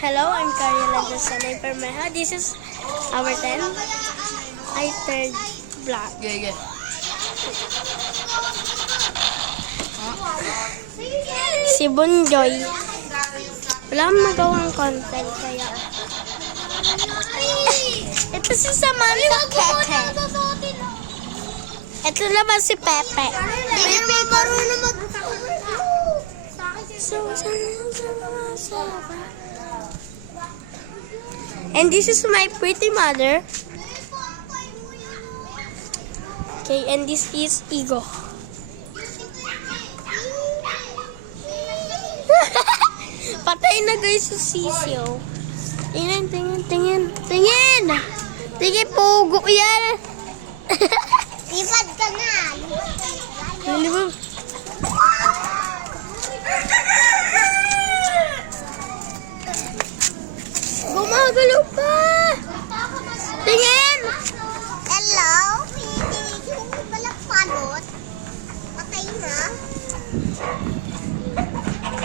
Hello, I'm Carla Sanay Permeja. This is our 10. I third vlog. Yeah. Si Bunjoy. Wala akong magawang content kaya. Ito si Samantha Keke. Ito naman si Pepe. Pepe, marunong mag... And this is my pretty mother. Okay, and this is Igo. Patay na guys sa sisiyo. Tingin. Tingin, pugo yan. Lipad ka na. Lilibog. Gumagalaw pa. Tingin. Hello? Hindi yung balak palot. Patay na.